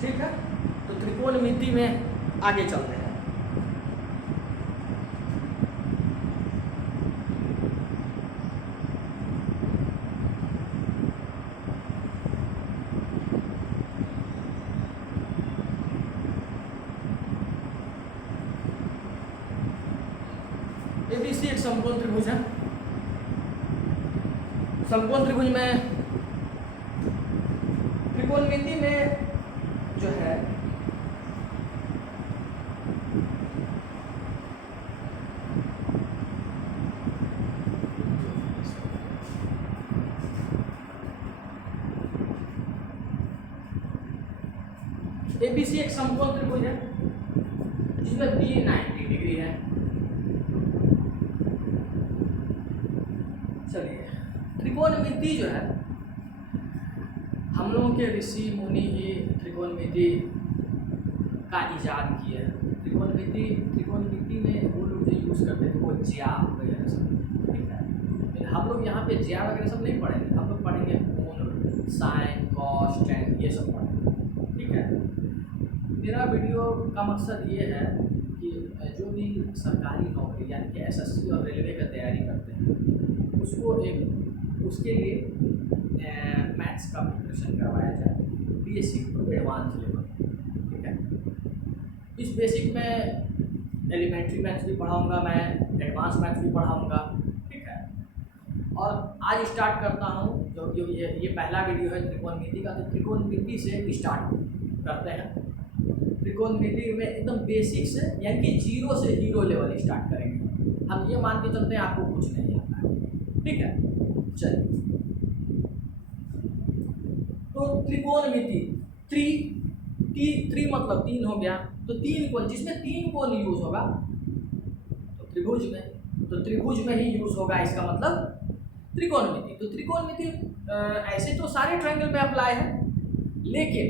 ठीक है, तो त्रिकोणमिति में आगे चलते हैं। एबीसी एक समकोण त्रिभुज है। समकोण त्रिभुज में त्रिकोणमिति में जो है एबीसी एक समकोण त्रिभुज है जिसमें बी 90 डिग्री है। चलिए, त्रिकोणमिति जो है हम लोगों के ऋषि मुनि ही त्रिकोणमिति का इजाद किए हैं। त्रिकोणमिति में वो लोग जो यूज़ करते थे वो ज्या वगैरह सब, ठीक है। लेकिन हम लोग यहाँ पे ज्या वगैरह सब नहीं पढ़ेंगे, हम लोग पढ़ेंगे कोण, साइन, कॉस, टैन, ये सब पढ़ेंगे, ठीक है। मेरा वीडियो का मकसद ये है कि जो भी सरकारी नौकरी यानी कि एसएससी और रेलवे का तैयारी करते हैं उसको उसके लिए मैथ्स का प्रिपरेशन करवाया जाए, बेसिक टू एडवांस लेवल, ठीक है। इस बेसिक में एलिमेंट्री मैथ्स भी पढ़ाऊँगा मैं, एडवांस मैथ्स भी पढ़ाऊँगा, ठीक है। और आज स्टार्ट करता हूँ जो ये पहला वीडियो है त्रिकोणमिति का, तो त्रिकोणमिति से स्टार्ट करते हैं। त्रिकोणमिति में एकदम बेसिक से यानी कि जीरो से हीरो लेवल स्टार्ट करेंगे। हम ये मान के चलते हैं आपको कुछ नहीं आता है, ठीक है। चलिए, तो त्रिकोणमिति त्रि मतलब तीन हो गया, तो तीन कोण, जिसमें तीन कोण यूज होगा तो त्रिभुज में ही यूज होगा, इसका मतलब त्रिकोणमिति। तो त्रिकोणमिति ऐसे तो सारे ट्रायंगल में अप्लाई है, लेकिन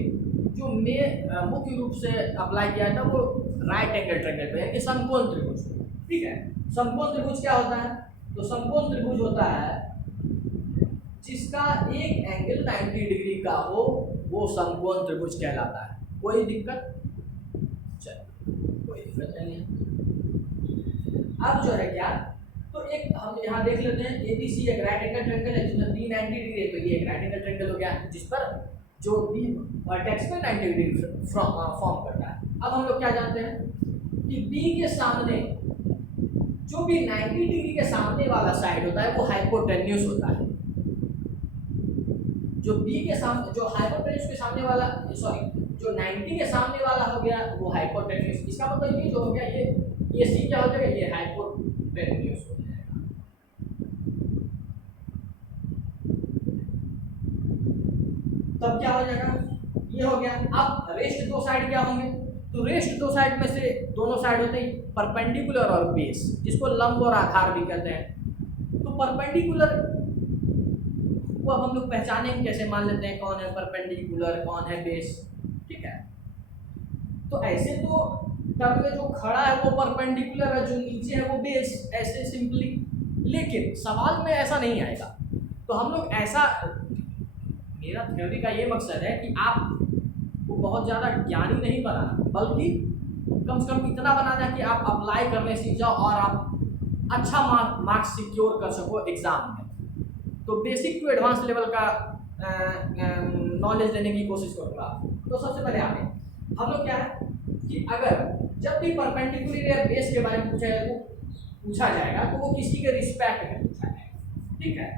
जो मैं मुख्य रूप से अप्लाई किया था वो राइट एंगल ट्रायंगल पे, यानी कि समकोण त्रिभुज, ठीक है। समकोण त्रिभुज क्या होता है? तो समकोण त्रिभुज होता है जिसका एक एंगल 90 डिग्री का हो, वो समकोण त्रिभुज कहलाता है। कोई दिक्कत? चलिए, कोई दिक्कत नहीं है। अब जो है क्या, तो एक हम यहाँ देख लेते हैं, एबीसी एक राइट एंगल ट्रायंगल है जिसमें बी 90 डिग्री है, तो ये एक राइट एंगल ट्रायंगल हो गया जिस पर जो बी वर्टेक्स में 90 डिग्री फॉर्म करता है। अब हम लोग क्या जानते हैं कि बी के सामने जो भी 90 डिग्री के सामने वाला साइड होता है वो हाइपोटेन्यूस होता है। जो बी के सामने, जो हाइपोटेन्यूस के सामने वाला, जो 90 के सामने वाला हो गया वो हाइपोटेन्यूस। इसका मतलब ये जो हो गया, ये सी क्या हो जाएगा, ये हाइपोटेन्यूस हो जाएगा। तब क्या हो जाएगा, ये हो गया। अब रेस्ट दो साइड क्या होंगे, तो रेस्ट दो साइड में से दोनों साइड होते हैं परपेंडिकुलर और बेस, जिसको लंब और आधार भी कहते हैं। तो परपेंडिकुलर को अब हम लोग पहचानेंगे कैसे, मान लेते हैं कौन है परपेंडिकुलर, कौन है बेस, ठीक है। तो ऐसे तो टर्म में जो खड़ा है वो परपेंडिकुलर है, जो नीचे है वो बेस, ऐसे सिंपली। लेकिन सवाल में ऐसा नहीं आएगा। तो हम लोग ऐसा, मेरा थ्योरी का ये मकसद है कि आप को बहुत ज़्यादा ज्ञानी नहीं बनाना, बल्कि कम से कम इतना बनाना कि आप अप्लाई करने सीख जाओ और आप अच्छा मार्क्स सिक्योर कर सको एग्जाम में। तो बेसिक टू एडवांस लेवल का नॉलेज देने की कोशिश करूँगा। तो सबसे पहले हम लोग क्या है कि अगर जब भी परपेंडिकुलर या बेस के बारे में पूछा जाएगा तो वो किसी के रिस्पेक्ट में पूछा जाएगा, ठीक है।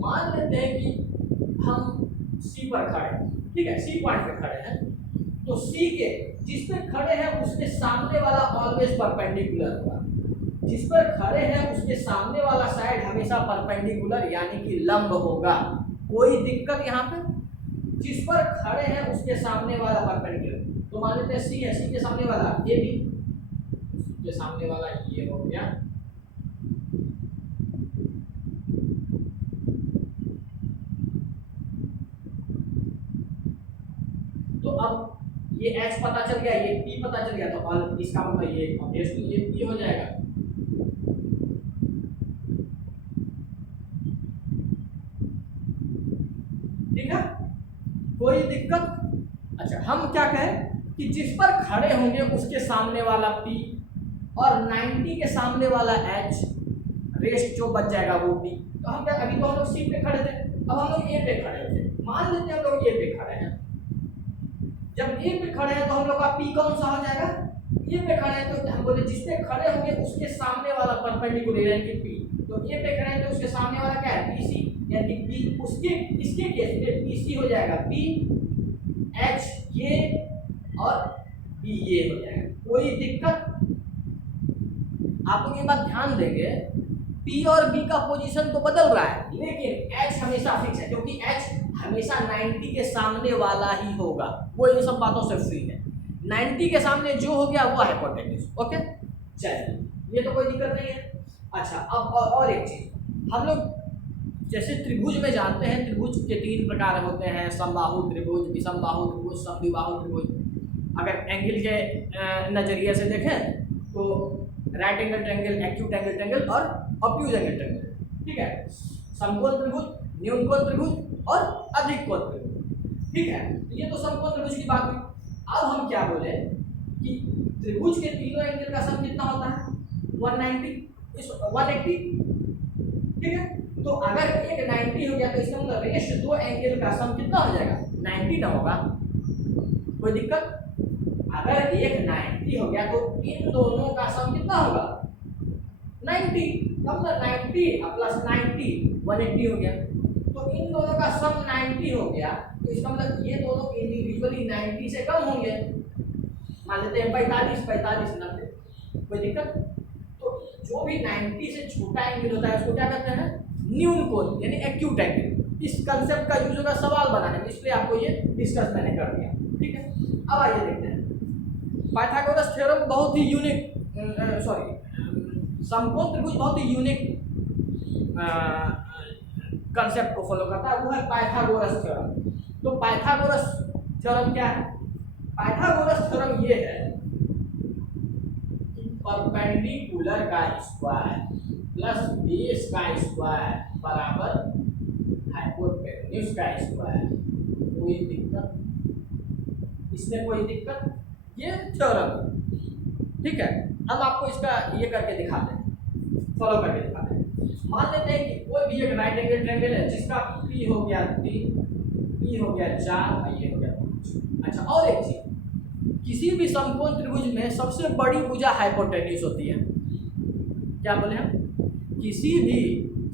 मान लेते हैं कि हम सी पर खड़े हैं, ठीक है, सी पॉइंट पे खड़े हैं, तो सी के जिस पर खड़े हैं उसके सामने वाला ऑलवेज परपेंडिकुलर होगा। जिस पर खड़े हैं उसके सामने वाला साइड हमेशा परपेंडिकुलर यानी कि लंब होगा। कोई दिक्कत यहाँ पे? जिस पर खड़े हैं उसके सामने वाला परपेंडिकुलर, तो मान लेते हैं सी है, सी के सामने वाला ए बी, सी के सामने वाला ये हो गया। तो अब ये एच पता चल गया, ये पी पता चल गया, तो ऑल इसका मतलब ये ऑब्वियसली ये पी हो जाएगा। ठीक है, कोई दिक्कत। अच्छा, हम क्या कहें कि जिस पर खड़े होंगे उसके सामने वाला P और 90 के सामने वाला H, रेस्ट जो बच जाएगा वो P। तो हम क्या, अभी तो हम लोग C पे खड़े थे, अब हम लोग A पे खड़े थे, मान लेते हैं हम लोग A पे खड़े हैं। जब A पे खड़े हैं तो हम लोग का P कौन सा हो जाएगा, A पे खड़े हैं तो हम बोले जिस पे खड़े होंगे उसके सामने वाला परपेंडिकुलर यानी कि P। तो A पे खड़े हैं तो उसके सामने वाला क्या है, PC, यानी कि P, उसके इसके केस में PC हो जाएगा P, H ये और B ये हो जाएगा। कोई दिक्कत? आप लोग ये बात ध्यान देंगे, P और B का पोजीशन तो बदल रहा है लेकिन H हमेशा फिक्स है, क्योंकि H हमेशा 90 के सामने वाला ही होगा, वो इन सब बातों से फ्री है। 90 के सामने जो हो गया वो हाइपोटेन्यूज। ओके, चलिए, ये तो कोई दिक्कत नहीं है। अच्छा, अब और एक चीज, हम लोग जैसे त्रिभुज में जानते हैं, त्रिभुज के 3 प्रकार होते हैं, समबाहु त्रिभुज, विषमबाहु त्रिभुज, समद्विबाहु त्रिभुज। अगर एंगल के नजरिए से देखें तो right angle triangle, acute angle triangle और ऑब्ट्यूज एंगल ट्रायंगल। ठीक है, समकोण त्रिभुज, न्यून कोण त्रिभुज और अधिक कोण त्रिभुज। ठीक है, ये तो समकोण त्रिभुज की बात हुई। अब हम क्या बोले कि त्रिभुज के तीनों एंगल का सम कितना होता है, 190 इस 180। ठीक है, तो अगर एक 90 हो गया तो इसका मतलब रेस्ट 2 एंगल का सम कितना हो जाएगा, 90 ना होगा। कोई दिक्कत? अगर एक 90 हो गया तो इन दोनों का सम कितना होगा, 90। तब ना 90 प्लस 90 180 हो गया, तो इन दोनों का सम 90 हो गया, तो इसका मतलब ये दोनों इंडिविजुअली 90 से कम होंगे। मान लेते हैं 45 45 90। कोई दिक्कत? तो जो भी 90 से छोटा एंगल होता है उसको क्या कहते हैं, न्यून कोण यानी एक्यूट एंगल। इस कंसेप्ट का यूज होगा सवाल बनाने में, इसलिए आपको ये डिस्कस मैंने कर दिया। ठीक है, अब आइए देखते हैं पाइथागोरस थ्योरम। बहुत ही यूनिक, समकोण त्रिभुज बहुत ही यूनिक कंसेप्ट को फॉलो करता है, वो है पाइथागोरस थ्योरम। तो पाइथागोरस थ्योरम क्या है, पाइथागोरस थ्योरम ये है कि परपेंडिकुलर का स्क्वायर प्लस बेस का स्क्वायर बराबर हाइपोटेन्यूज का स्क्वायर। कोई दिक्कत? इसमें कोई दिक्कत? ये थ्योरम। ठीक है, अब आपको इसका ये करके दिखाते हैं, फॉलो करके दिखाते हैं। मान लेते हैं कि कोई भी एक राइट एंगल ट्रायंगल है जिसका P हो गया 3, P हो गया 4 और ये हो गया 5। अच्छा, और एक चीज, किसी भी समकोण त्रिभुज में सबसे बड़ी भुजा हाइपोटेन्यूज होती है। क्या बोले हम, किसी भी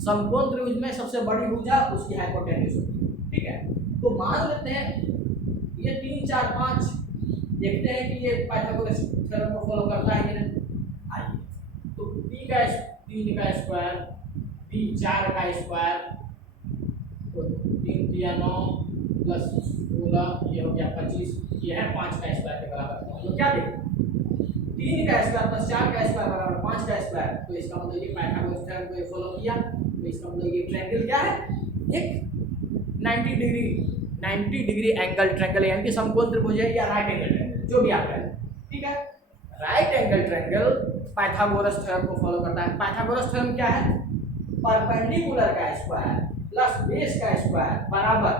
समकोण त्रिभुज में सबसे बड़ी भुजा उसकी हाइपोटेन्यूज होती है। ठीक है, तो मान लेते हैं ये 3 4 5, देखते हैं कि ये पाइथागोरस थ्योरम को फॉलो करता है कि नहीं। आइए, तो P का 3 का स्क्वायर, P 4 का स्क्वायर, तो 3 3 9 प्लस 16 ये हो गया 25, ये है 5 का स्क्वायर के बराबर। तो क्या देखें, 3 का स्क्वायर प्लस 4 का स्क्वायर बराबर 5 का स्क्वायर, तो इसका मतलब ये पाइथागोरस थ्योरम को फॉलो किया। तो इसका मतलब ये ट्रायंगल क्या है, एक 90 डिग्री एंगल ट्रायंगल यानी कि समकोण त्रिभुज है या राइट एंगल ट्रायंगल, जो भी आप कहें। ठीक है, right angle triangle Pythagoras theorem को फॉलो करता है। पाइथागोरस थ्योरम क्या है, परपेंडिकुलर का स्क्वायर प्लस बेस का स्क्वायर बराबर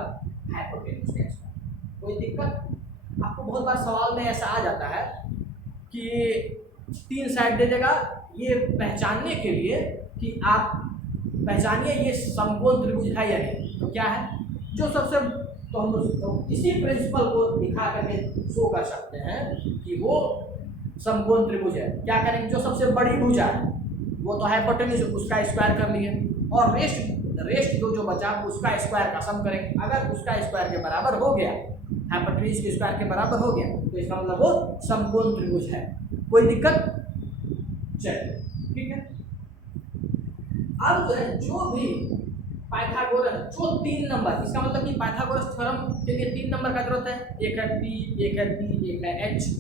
हाइपोटेन्यूज का स्क्वायर। कोई दिक्कत? आपको बहुत बार सवाल में ऐसा आ जाता है कि 3 साइड दे देगा, ये पहचानने के लिए कि आप पहचानिए ये समकोण त्रिभुज है या नहीं। तो क्या है, जो सबसे, तो हम तो इसी प्रिंसिपल को दिखा करके शो कर सकते हैं कि वो समकोण त्रिभुज है। क्या करेंगे, जो सबसे बड़ी भुजा है वो तो हाइपोटेन्यूज, उसका स्क्वायर कर लिए, और रेस्ट जो बचा उसका स्क्वायर का सम करेंगे। अगर उसका स्क्वायर के बराबर हो गया, हाइपोटेन्यूज के स्क्वायर के बराबर हो गया, तो इसका मतलब वो समकोण त्रिभुज है। कोई दिक्कत? चलिए, ठीक है। अब जो है, जो भी पाइथागोरस, जो 3 नंबर, इसका मतलब कि पाइथागोरस थ्योरम के लिए 3 नंबर का जरूरत है, एक है P, एक है P, एक है H,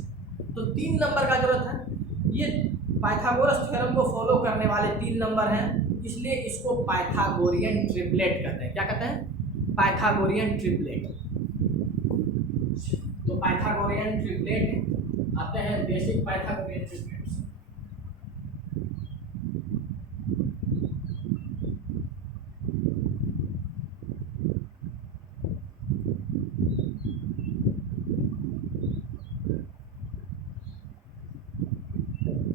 तो 3 नंबर का जरूरत है। ये पाइथागोरस थ्योरम को फॉलो करने वाले 3 नंबर हैं, इसलिए इसको पाइथागोरियन ट्रिपलेट कहते हैं। क्या कहते हैं, पाइथागोरियन ट्रिपलेट। तो पाइथागोरियन ट्रिपलेट आते हैं बेसिक पाइथागोरियन ट्रिपलेट।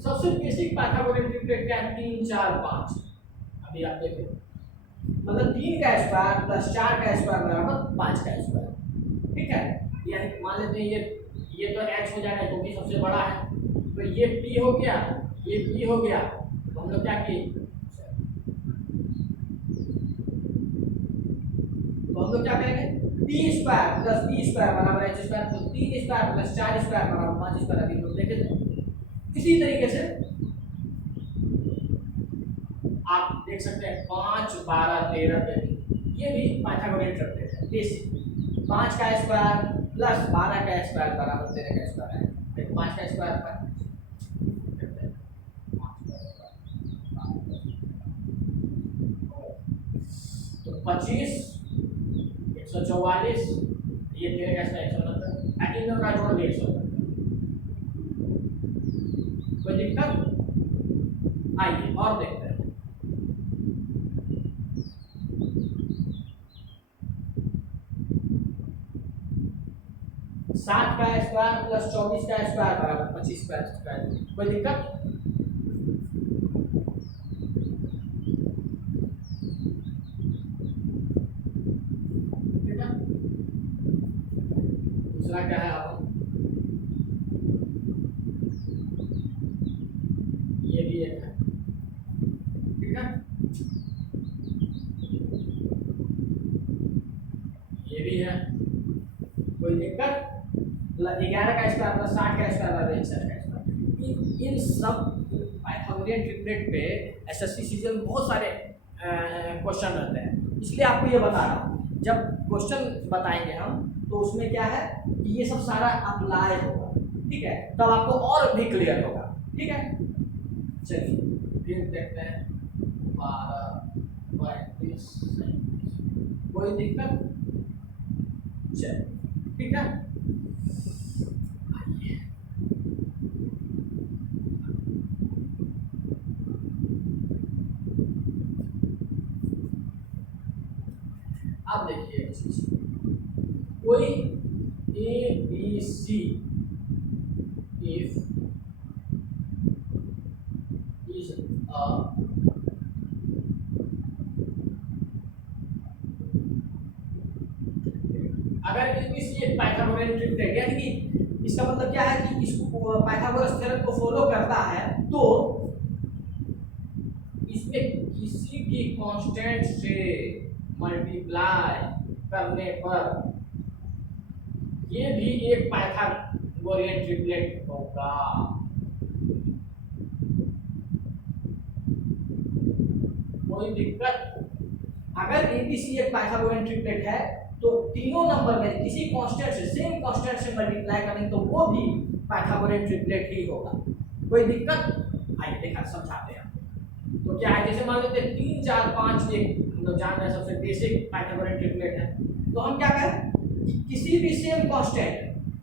सबसे बेसिक पाइथागोरस ट्रिपलेट क्या है? 3 4 5। अभी आप देखो, मतलब 3 का स्क्वायर प्लस 4 का स्क्वायर बराबर 5 का स्क्वायर। ठीक है, यानी मान लेते हैं ये तो x हो जाएगा जो कि सबसे बड़ा है, तो ये p हो गया, ये p हो गया, तो हम लोग क्या किए, तो हम लोग क्या करेंगे, t square plus b square बराबर एच स्क्वायर, तो 3 स्क्वायर प्लस 4 स्क्वायर बराबर 5 स्क्वायर। अभी लोग देखे थे इसी तरीके से आप देख सकते हैं 5 12 13 पे ये भी पाइथागोरस ट्रिपलेट है। बेसिक 5 का स्क्वायर प्लस 12 का स्क्वायर बराबर 13 का स्क्वायर है। 5 का स्क्वायर पर तो 25 144, ये 13 का स्क्वायर 190, इन दोनों का जोड़ भी 190। कोई दिक्कत? आइए और देखते हैं। 7 का स्क्वायर प्लस 24 का स्क्वायर बराबर 25 का स्क्वायर। कोई दिक्कत? दूसरा क्या है, आप ये भी एक है, ठीक है, ये भी है। कोई दिक्कत? 11 का स्क्वायर प्लस 60 का स्क्वायर बराबर 61 का स्क्वायर। इन सब पाइथागोरियन ट्रिपलेट पे एसएससी सीजीएल में बहुत सारे क्वेश्चन रहते हैं, इसलिए आपको ये बता रहा हूँ। जब क्वेश्चन बताएंगे हम तो उसमें क्या है कि ये सब सारा अप्लाई होगा, ठीक है, तब आपको और भी क्लियर होगा। ठीक है, चलिए फिर देखते हैं 12 35। कोई दिक्कत? चलिए ठीक है, अब देखिए एक चीज, कोई A B C if is a अगर ए बी सी एक पाइथागोरस ट्रिपलेट, यानी कि इसका मतलब क्या है कि इसको पाइथागोरस थ्योरम को फॉलो करता है, तो इसमें किसी भी कांस्टेंट से मल्टीप्लाई करने पर ये भी एक पाइथागोरियन ट्रिपलेट होगा। कोई दिक्कत? अगर एबीसी एक पाइथागोरियन ट्रिपलेट है तो तीनों नंबर में किसी कांस्टेंट से, सेम कांस्टेंट से मल्टीप्लाई करेंगे तो वो भी पाइथागोरियन ट्रिपलेट ही होगा। कोई दिक्कत? आइए देखा समझाते हैं। तो क्या है, जैसे मान लेते हैं 3 4 5 एक हम लोग जान रहे हैं सबसे बेसिक पाइथागोरियन ट्रिपलेट है, तो हम क्या करें, किसी भी सेम कांस्टेंट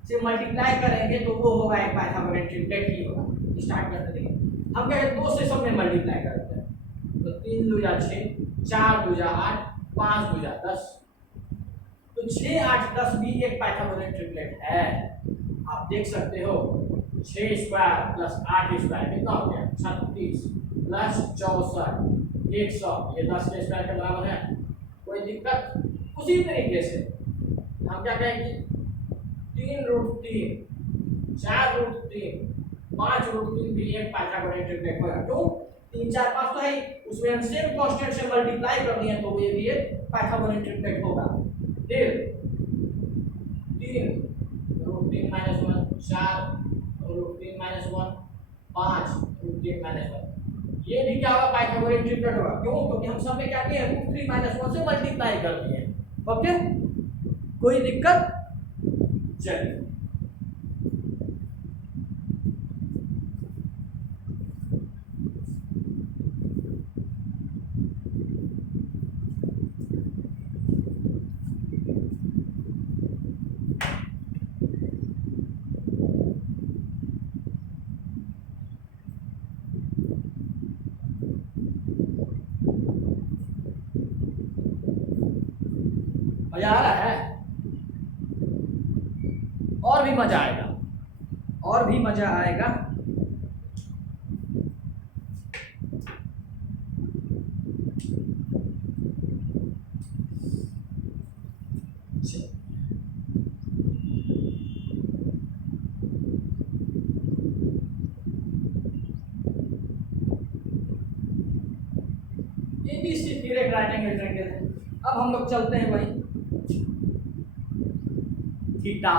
से मल्टीप्लाई करेंगे तो वो होगा एक पाइथागोरियन ट्रिपलेट ही होगा। स्टार्ट करते हैं, हम क्या करें, 2 से सब में मल्टीप्लाई करते हैं, तो 3 2 6, 4 2 8, 5 2 10, तो 6 8 10 भी एक पाइथागोरियन ट्रिपलेट है। आप देख सकते हो 6 स्क्वायर प्लस 8 स्क्वायर कितना हो गया, 36 प्लस 64 100, ये 10 के स्क्वायर के बराबर है। कोई दिक्कत? उसी तरीके से हम क्या कहेंगे, 3 रूट 3, 4 रूट 3, 5 रूट 3 भी एक पाइथागोरियन ट्रिपलेट होगा। क्यों? 3 4 5 तो है, उसमें हम सेम कांस्टेंट से मल्टीप्लाई कर दिए तो ये भी एक पाइथागोरियन ट्रिपलेट होगा। फिर 3 root 3 minus 1, 4 root 3 minus 1, 5 root 3 minus 1, ये भी क्या होगा, पाइथागोरियन ट्रिपलेट होगा। क्यों? क्योंकि हम सब में क्या किए, रूट 3 माइनस 1 से मल्टीप्लाई कर दिए। ओके, कोई दिक्कत? चलिए मजा आ रहा है, और भी मजा आएगा, और भी मजा आएगा। फिर एक राइट एंगल ट्रायंगल है। अब हम लोग चलते हैं भाई थीटा,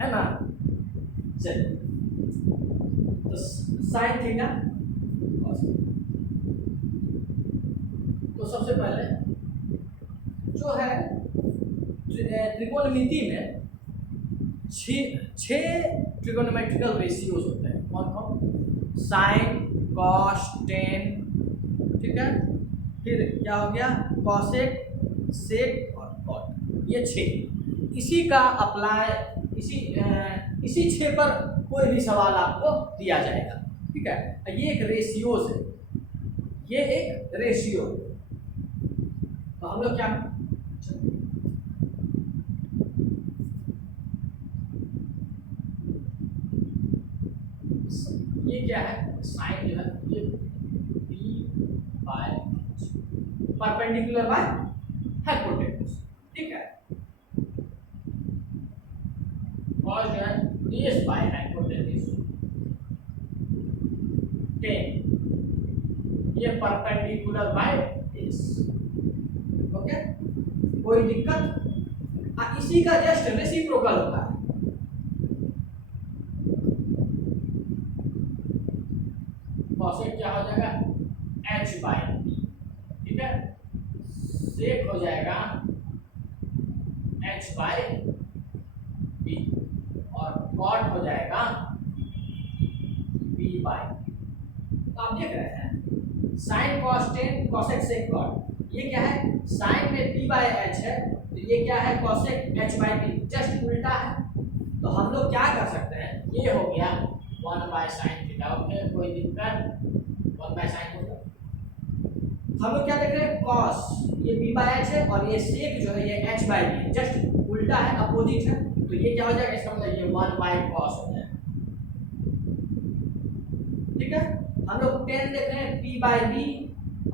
है ना। चलिए तो साइन थीटा, तो सबसे पहले जो है त्रिकोणमिति में छह ट्रिगोनोमेट्रिकल रेशियोज होते हैं। कौन कौन? साइन, कॉस, टेन, ठीक है, फिर क्या हो गया कॉसेक, सेक और कॉट, ये छह। इसी का अप्लाई इसी छह पर कोई भी सवाल आपको दिया जाएगा, ठीक है। ये एक रेशियोज है, ये एक रेशियो। तो हम लोग क्या, ये क्या है साइन जो है ये p by perpendicular by hypotenuse, ठीक है। और जो है बेस बाय हाइपोटेन्यूज, टेन ये परपेंडिकुलर बाय बेस, ओके। कोई दिक्कत? इसी का जस्ट रेसिप्रोकल होता है। कॉसेक क्या हो जाएगा h बाय p, ठीक है। सेक हो जाएगा h बाय p और कॉट हो जाएगा p बाय। तो आप देख रहे हैं sine cos tan cosec sec cot, ये क्या है साइन में p बाय h है, तो ये क्या है cosec h by p, just उल्टा है। तो हम लोग क्या कर सकते हैं, ये हो गया 1 बाय साइन थीटा, ओके कोई दिक्कत, 1 बाय साइन थीटा। हम लोग क्या देख रहे हैं कॉस, ये p बाय h है और ये सेक जो है ये h बाय p, जस्ट उल्टा है, अपोजिट है। तो ये क्या हो जाएगा, इसका मतलब ये 1 बाय कॉस हो जाएगा, ठीक है। हम लोग टेन देख रहे हैं p बाय b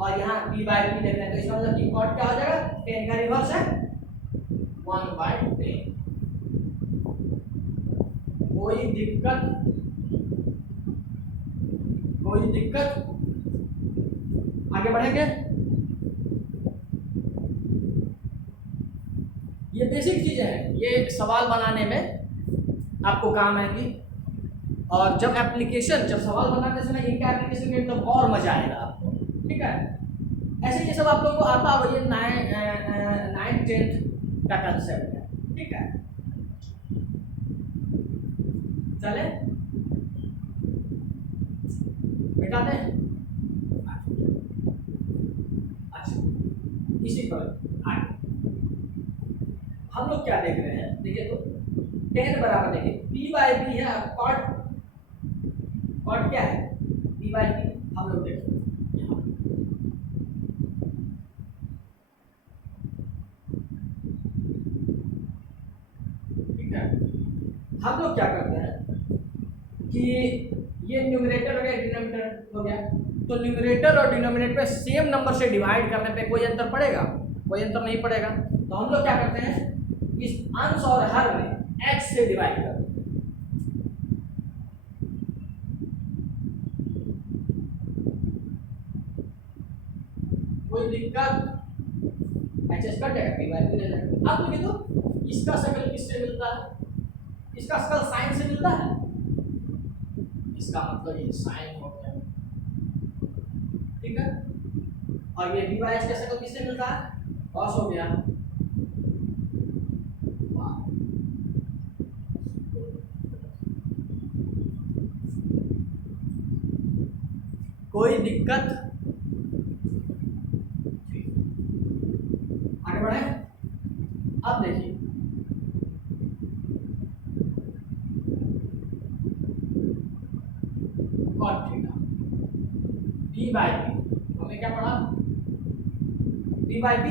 और यहाँ p बाय p देख रहे हैं, तो इसका मतलब कि कॉट क्या हो जाएगा, टेन का रिवर्स है 1 बाय टेन। कोई दिक्कत? कोई दिक्कत? आगे बढ़ेंगे। ये बेसिक चीजें हैं, ये सवाल बनाने में आपको काम आएगी। और जब सवाल बनाते समय इनका एप्लीकेशन में एकदम और मजा आएगा आपको, ठीक है। ऐसे ये सब आप लोगों को आता हो, ये 9th 10th का कंसेप्ट है, ठीक है। चले बेटा दे, अच्छा इसी पर आगे हम लोग क्या देख रहे हैं, देखिए तो 10 बराबर देखिए p बाय b है, कॉट क्या है p बाय b, हम लोग देखिए ठीक है। हम लोग क्या करते हैं कि ये न्यूमरेटर हो गया, डिनोमिनेटर हो गया, तो न्यूमरेटर और डिनोमिनेटर सेम नंबर से डिवाइड करने पे कोई अंतर पड़ेगा? कोई अंतर नहीं पड़ेगा। तो हम लोग क्या करते हैं, इस अंश और हर में h से डिवाइड कर देते हैं। कोई दिक्कत? एच कट जाएगा, p बाय p रह जाएगा। अब देखिए तो इसका शकल किससे मिलता है, इसका शकल साइन से मिलता है, इसका मतलब ये साइन हो गया, ठीक है। और ये डी बाय एच का शकल किससे मिलता है, कॉस हो गया। कोई दिक्कत? आगे बढ़े। अब देखिए cot theta p by p, हमने क्या पढ़ा p बाय p।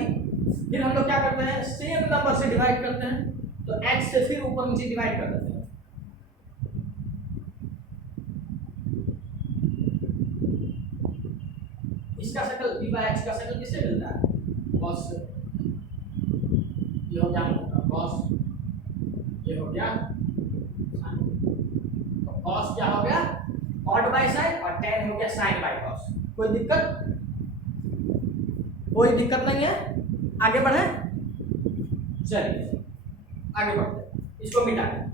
फिर हम लोग क्या करते हैं, सेम नंबर से डिवाइड करते हैं, तो h से फिर ऊपर नीचे डिवाइड कर देते हैं। इसका शकल p बाय h का शकल किससे मिलता है, cos से। ये हो गया cos, ये हो गया sin। तो cos क्या हो गया cot बाय sin और tan हो गया sin बाय cos। कोई दिक्कत? कोई दिक्कत नहीं है, आगे बढ़े। चलिए आगे बढ़ते हैं, इसको मिटा दें।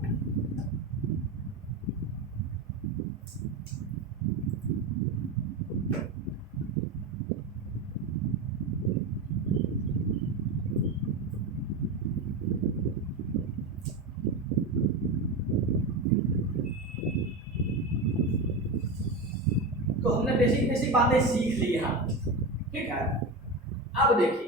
तो हमने बेसिक बेसिक बातें सीख ली यहाँ, ठीक है। अब देखिए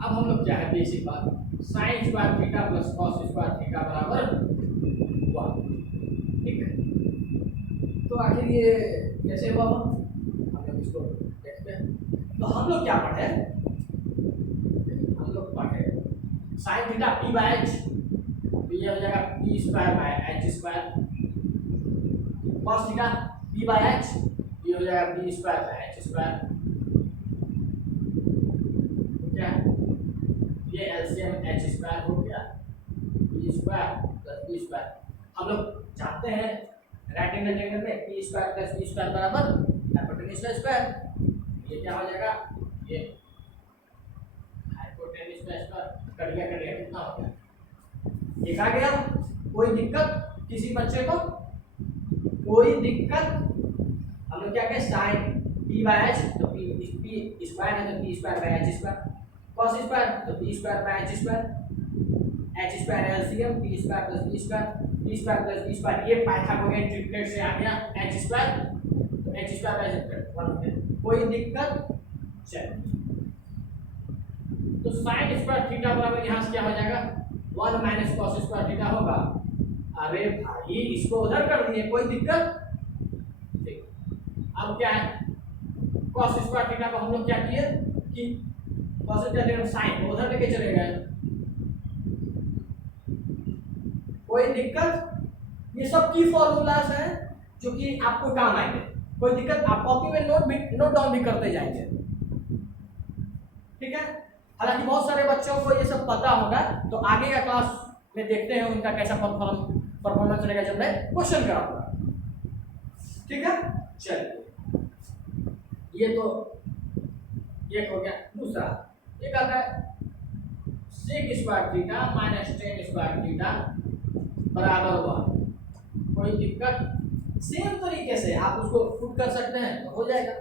अब हम लोग क्या है बेसिक बात, sine square theta plus cos square theta बराबर 1, ठीक है। तो आखिर ये कैसे हुआ, हम लोग इसको देखते हैं। तो हम लोग क्या पढ़े, हम लोग पढ़े sine theta p by h, तो ये हो जाएगा p square by h square, cos theta p by h, ये हो जाएगा p square by h square, क्या ये एलसीएम h स्क्वायर हो गया, p square plus p square. हम लोग जानते हैं राइट एंगल ट्रायंगल में p square plus p square बराबर हाइपोटेन्यूज का स्क्वायर, ये क्या हो जाएगा, ये हाइपोटेन्यूज का स्क्वायर कट गया कितना हो गया, एक आ गया। कोई दिक्कत किसी बच्चे को, कोई दिक्कत। हम लोग क्या कहें साइन p बाय h, तो p स्क्वायर है तो p square by h square, cos square तो p square by h square, h square LCM p square plus p square p square, ये पाइथागोरियन ट्रिपलेट से आ गया h स्क्वायर, तो h square by h square 1 हो गया। कोई दिक्कत, चलिए। तो साइन स्क्वायर थीटा बराबर यहाँ से क्या हो जाएगा 1 माइनस कॉस स्क्वायर थीटा होगा। अरे भाई इसको उधर कर दिए, कोई दिक्कत, ठीक। अब क्या है कॉस स्क्वायर थीटा को हम लोग क्या किए कि कॉस स्क्वायर थीटा साइन उधर लेके चले गए, कोई दिक्कत। ये सब की फॉर्मूलाज हैं जो कि आपको काम आएंगे, कोई दिक्कत। आप कॉपी में नोट डाउन भी करते जाएंगे, ठीक है। हालांकि बहुत सारे बच्चों को ये सब पता होगा, तो आगे का क्लास में देखते हैं उनका कैसा परफॉर्मेंस रहेगा जब मैं क्वेश्चन कराऊंगा, ठीक है। चलिए ये तो एक हो गया। दूसरा एक आता है sec square theta minus tan square theta बराबर 1, कोई दिक्कत। सेम तरीके से आप उसको पुट कर सकते हैं तो हो जाएगा।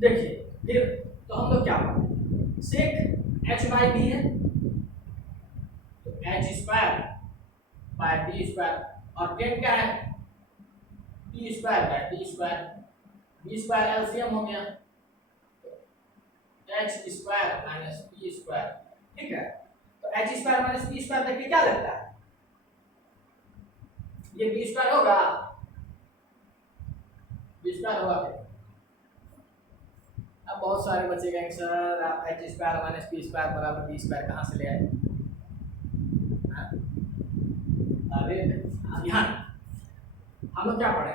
देखिए फिर तो हम लोग क्या पढ़े, सेक h बाई बी है तो h square by b square, और टेन क्या है p स्क्वायर बाय b स्क्वायर, b स्क्वायर एलसीएम हो गया h square minus p square, ठीक है। तो h square minus p square देखिए क्या लगता है, ये b स्क्वायर होगा, b स्क्वायर होगा। अब बहुत सारे बच्चे कहेंगे सर आप h square minus p square बराबर b स्क्वायर कहाँ से ले आए, अरे यहाँ हम लोग क्या पढ़े